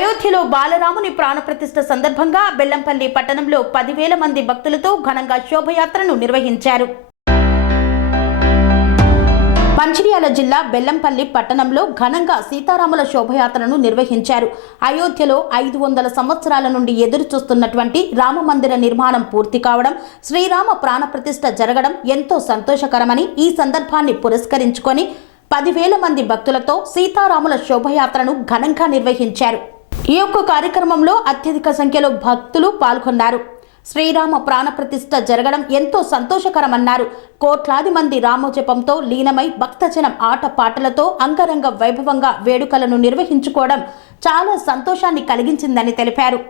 అయోధ్యలో బాలరాముని ప్రాణప్రతిష్ఠ సందర్భంగా బెల్లంపల్లి పట్టణంలో 10,000 మంది భక్తులతో ఘనంగా శోభయాత్రను నిర్వహించారు. మంచిర్యాల జిల్లా బెల్లంపల్లి పట్టణంలో ఘనంగా సీతారాముల శోభయాత్రను నిర్వహించారు. అయోధ్యలో 500 సంవత్సరాల నుండి ఎదురు చూస్తున్నటువంటి రామమందిర నిర్మాణం పూర్తి కావడం, శ్రీరామ ప్రాణప్రతిష్ఠ జరగడం ఎంతో సంతోషకరమని ఈ సందర్భాన్ని పురస్కరించుకొని 10,000 మంది భక్తులతో సీతారాముల శోభయాత్రను ఘనంగా నిర్వహించారు. ఈ యొక్క కార్యక్రమంలో అత్యధిక సంఖ్యలో భక్తులు పాల్గొన్నారు. శ్రీరామ ప్రాణప్రతిష్ఠ జరగడం ఎంతో సంతోషకరమన్నారు. కోట్లాది మంది రామజపంతో లీనమై భక్తజనం ఆటపాటలతో అంగరంగ వైభవంగా వేడుకలను నిర్వహించుకోవడం చాలా సంతోషాన్ని కలిగించిందని తెలిపారు.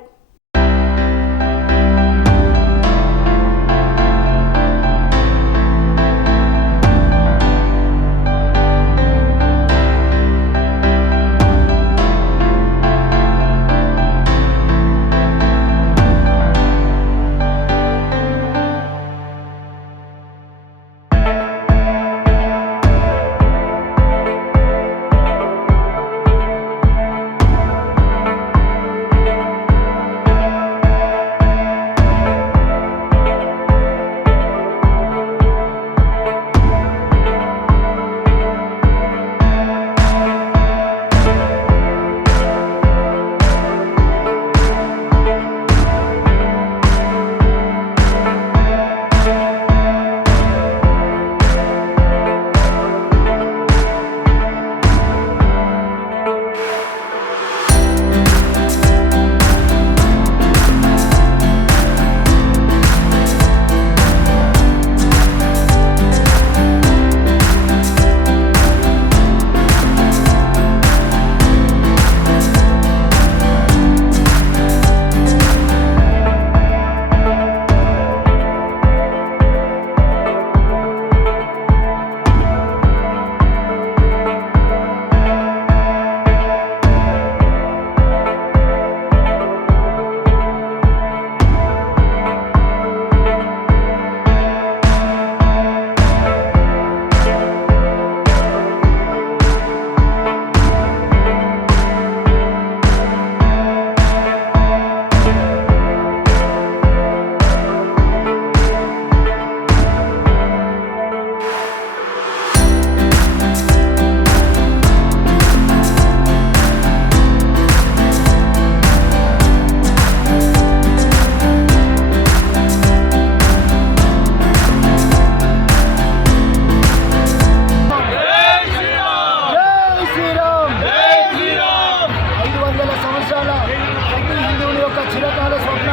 చిరకాల స్వప్న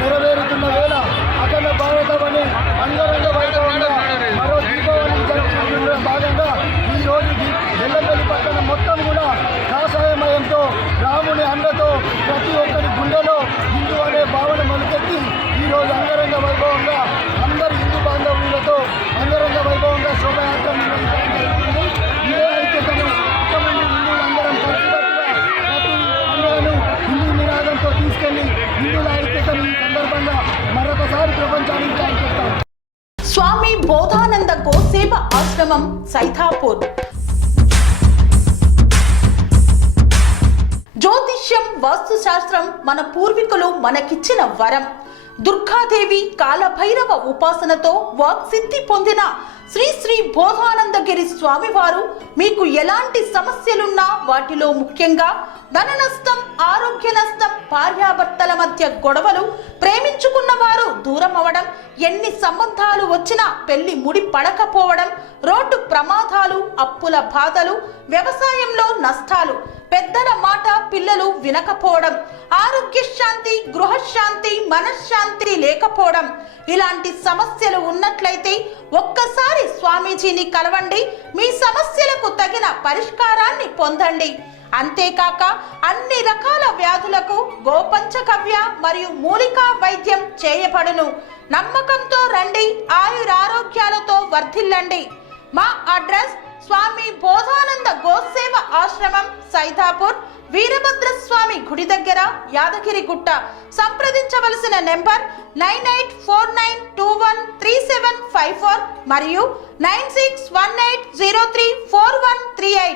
నెరవేరుతున్న వేళ అఖండ భారతమని అంగరంగ వైభవంగా మరో దీపావళి జరుపుకుంటున్న భాగంగా ఈరోజు బెల్లంపల్లి పట్టణం మొత్తం కూడా కాషాయమయంతో రాముని అండతో ప్రతి ఒక్కరి గుండెలో హిందూ అనే భావన మొదలుపెట్టి ఈరోజు అంగరంగ వైభవంగా అందరు హిందూ బాంధవులతో అంగరంగ వైభవంగా శోభయాత్ర నిర్వహించడం జరుగుతుంది. ఇదే ఐక్యతను ఇకమంది హిందువులందరం కలిసికట్టుగా ప్రతి పండుగను హిందూ నినాదంతో తీసుకెళ్లి హిందువుల ఐక్యతను ఈ సందర్భంగా మరొకసారి ప్రపంచానికి ఐక్యతాం. స్వామి బోధానంద గోసేవ ఆశ్రమం సైథాపూర్. జ్యోతిష్యం, వాస్తుశాస్త్రం మన పూర్వీకులు మనకిచ్చిన వరం. దుర్గాదేవి, కాలభైరవ ఉపాసనతో వాక్సిద్ధి పొందిన శ్రీ శ్రీ బోధానందగిరి స్వామివారు మీకు ఎలాంటి సమస్యలున్నా, వాటిలో ముఖ్యంగా ధన నష్టం, ఆరోగ్య నష్టం, భార్యాభర్తల మధ్య గొడవలు, ప్రేమించుకున్న వారు దూరం అవడం, ఎన్ని సంబంధాలు వచ్చినా పెళ్లి ముడి పడకపోవడం, రోడ్డు ప్రమాదాలు, అప్పుల బాధలు, వ్యవసాయంలో నష్టాలు, పెద్దల మాట పిల్లలు వినకపోవడం, ఆరోగ్య శాంతి, గృహశాంతి, మనశ్శాంతి లేకపోవడం, ఇలాంటి సమస్యలు ఉన్నట్లయితే ఒక్కసారి స్వామీజీని కలవండి. మీ సమస్యలకు తగిన పరిష్కారాన్ని పొందండి. అంతేకాక అన్ని రకాల వ్యాధులకు గోపంచకవ్య మరియు మూలికా వైద్యం చేయబడును. నమ్మకంతో రండి, ఆయురారోగ్యాలతో వర్ధిల్లండి. మా అడ్రస్ స్వామి బోధానంద గోసేవ ఆశ్రమం, సైథాపూర్, వీరభద్రస్వామి గుడి దగ్గర, యాదగిరిగుట్ట. సంప్రదించవలసిన నెంబర్ 9849213754 మరియు 9618034138.